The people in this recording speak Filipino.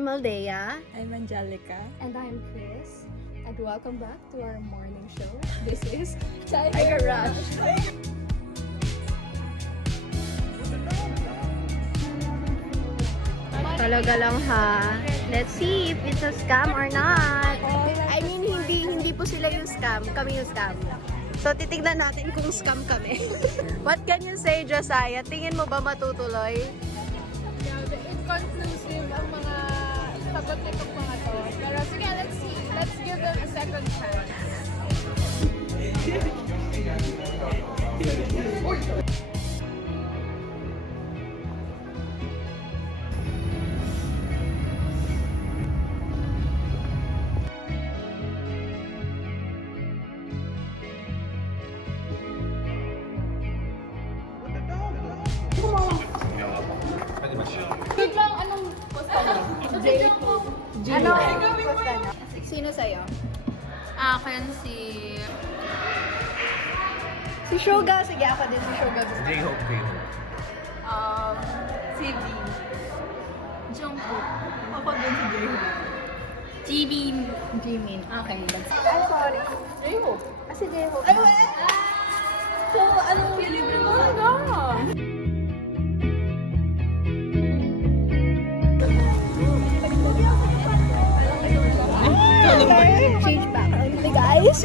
I'm Aldea. I'm Angelica. And I'm Chris. And welcome back to our morning show. This is Tiger Rush. Talaga lang ha. Let's see if it's a scam or not. I mean, hindi po sila yung scam. Kami yung scam. So, titignan natin kung scam kami. What can you say, Josiah? Tingin mo ba matutuloy? grabe, inconclusive ang mga sagot nitong mga to. Pero sige, let's see. Let's give them a second chance. Wait lang, anong posta niyo? Ano? Posta niyo? Sino sa'yo? Akin si... Si Suga. Sige, ako din si Suga. J-Hope ko yun. Si V. Jungkook. Ako din si J-Hope. Jimin. Jimin. Okay, that's... I'm sorry. J-Hope. Kasi J-Hope. Ay, wala! So, ano? Change background, guys.